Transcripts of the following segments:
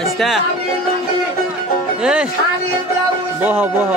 আচ্ছা বহ বহ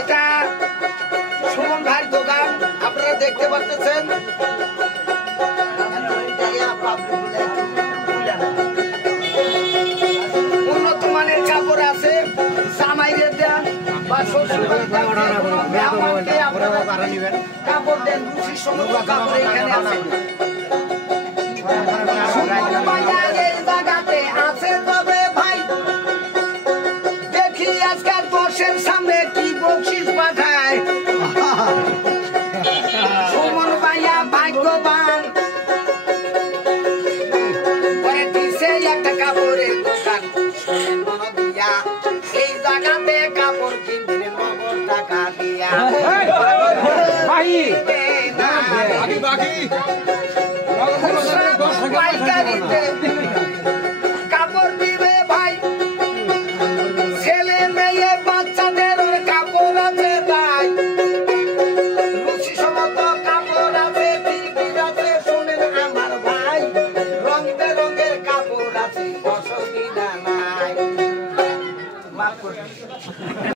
এটা সুমন ভাইয়ের দোকান আপনারা দেখতে পাচ্ছেন। উন্নত মানের কাপড় আছে, জামাইরে দেন বা শ্বশুর কাপড় দেন, রুচির সমস্ত কাপড় এখানে আছে। আছে তবে ভাই দেখি আজকাল বর্ষের সামনে কি বকশিস পাঠায়। সুমন ভাইয়া ভাগ্যবান দিছে একটা কাপড়ের দোকান দিয়া, এই জায়গাতে কাপড় কিনতে নগদ টাকা দিয়া পাইকারিতে